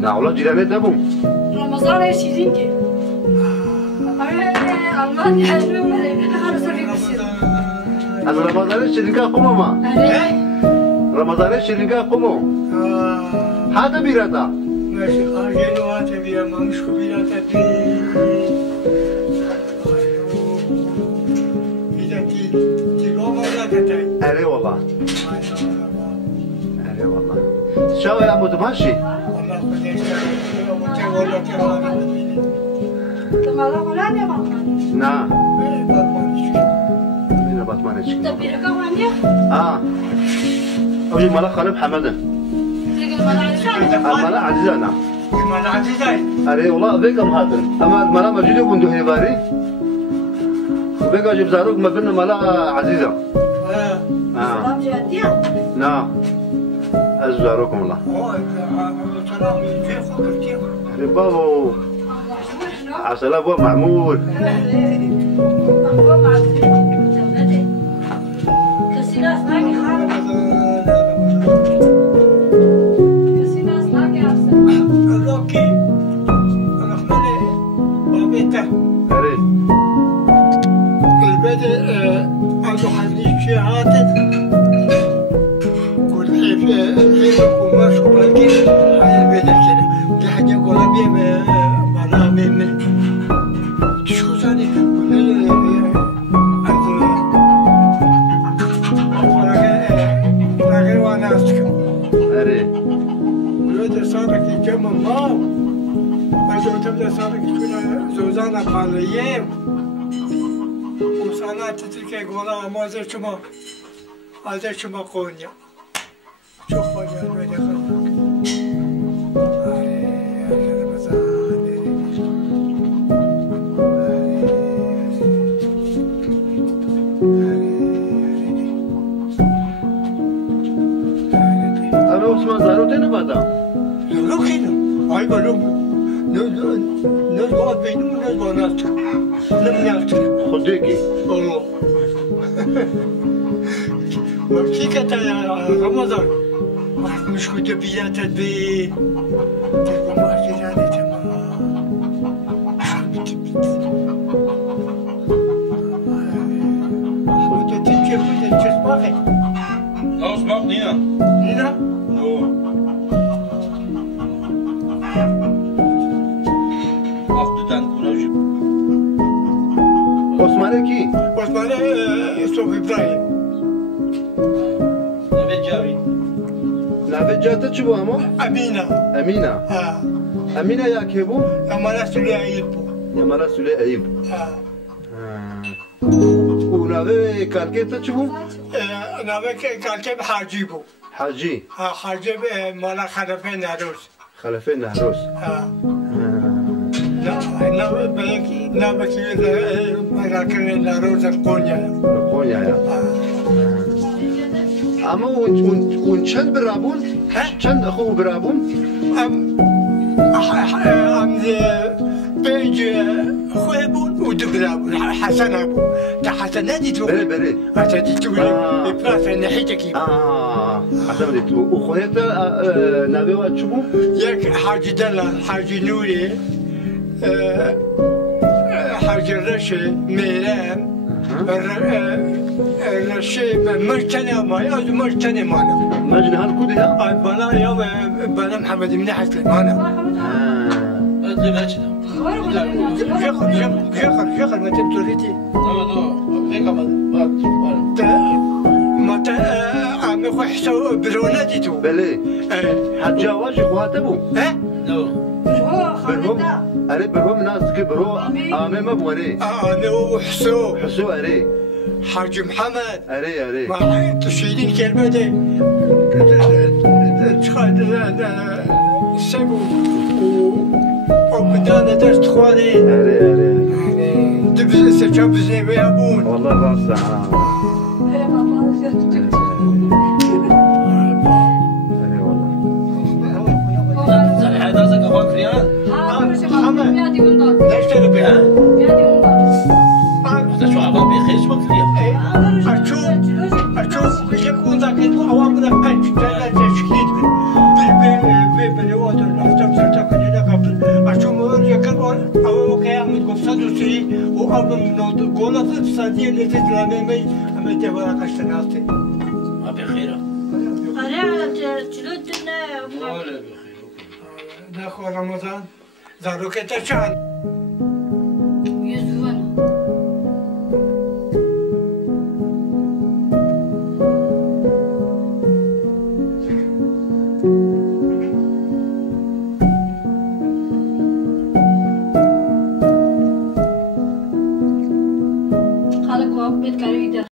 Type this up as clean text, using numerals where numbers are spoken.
نعولا جيراني دابو رمضان شيرين كي ألمانيا حلوة أنا صار يبصير أنا رمضان شيرين قومو ما رمضان شيرين قومو هذا بيراتا ماشي خارجين وهذا بيرا ما مش بيراتا إذا تي قومو لا تتاي أري والله أري والله شو يا متمشي الله خديش ولا كمان تمالا ولا نيا ماما نعم أنا بطمانش تبي ركوانيا أوجي ملا خالب حمدا الملا عزيزة نعم الملا عزيزة أري والله بيكم هاتن أما الملا مجيدة بندو هنباري وبيكم جيب زاروك ما بيننا ملا عزيزة سلام جديا نعم أزاروكم الله سلام في فوق كتير بابو عسل أبو معمول هذا شما قونيا شوف قونيا وين يخرج أنا عثمان زاروتين بعدا لو كنا هاي بلوم نزبط بينهم نزبط ناس لم يأكل خديكي والله وكيكة يا رمضان مش كنت بيات البي تبقى مؤجلاني تمام كنت تجي كنت تسبقي لا اسمع نينا نينا؟ أخذتان كراجي عثماني كي؟ عثماني صوف إبراهيم نافذ جاتت شو أمو؟ أمينة أمينة أمينة يا كيبو؟ يا مالا سولي أيب يا مالا سولي أيب ونافذ كالكيتا شو؟ نافذ كالكيب حاجيبو حاجي حاجيب مالا خلفين نهروس خلفين نهروس نافذ راكن نهروس القونيا اما چند برابون؟ چند اخو برابون؟ بيج خوي بون ودو برابون حسن ابو تا حسن نادي تو بلي بلي حتى دي تو بلاصه ناحيتك حسن دي تو وخويتا نابيو تشبو؟ ياك حاج دلال حاج نوري حاج الرشي ميرام الشيء مرتنى ما يأذي مرتنى مانا ماجن هالكوديا؟ بنا يوم بنا محمد من ناحية مانا هذا باشا شيخ ما تبتوريتي ما عمي خو حسو بروناتي تو بلي حجا واجي خواتبو برهم أري برهم ناس كبروا آمي ما بوري آمي وحسو حسو أري حاج محمد أري ما تشيلين كلمة دي تخاد سبو وبدانا درس تخواني أري دبز سجاب زي بيابون والله راسا ليش تلبي أشوف يكون ذاك الأوامر قد جلت تشكيل بالواد الأفتم سادي وأول من قولة سادي اللي تتلممي أما تبغى كشتناستي. ما بخير. أنا جلودنا ولا بخير. ناخذ رمضان زاروك تشان.